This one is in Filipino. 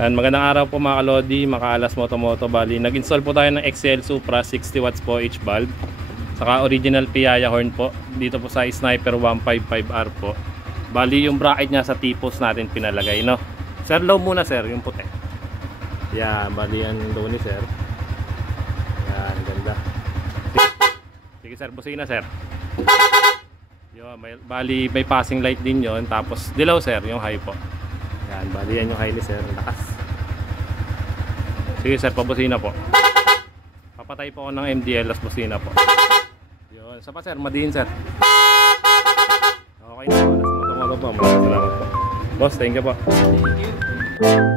And magandang araw po mga kalodi, Makaalas Moto. Bali, nag-install po tayo ng XL Supra 60 watts po each valve. Saka original Piaya horn po. Dito po sa Sniper 155R po. Bali, yung bracket niya sa tipos natin pinalagay, no? Sir, low muna sir, yung puti. Yan, bali yan low ni sir. Yan, ganda. Sige sir, busina sir. Yo, bali may passing light din yon. Tapos dilaw sir, yung high po. Yan, bali yan yung high ni sir, lakas. Sige sir, pabusina po. Papatay po ako ng MDL as busina po. Yun, sa pa sir, madiin sir. Okay na po, nasa moto po. Maraming salamat po. Boss, thank you po. Thank you.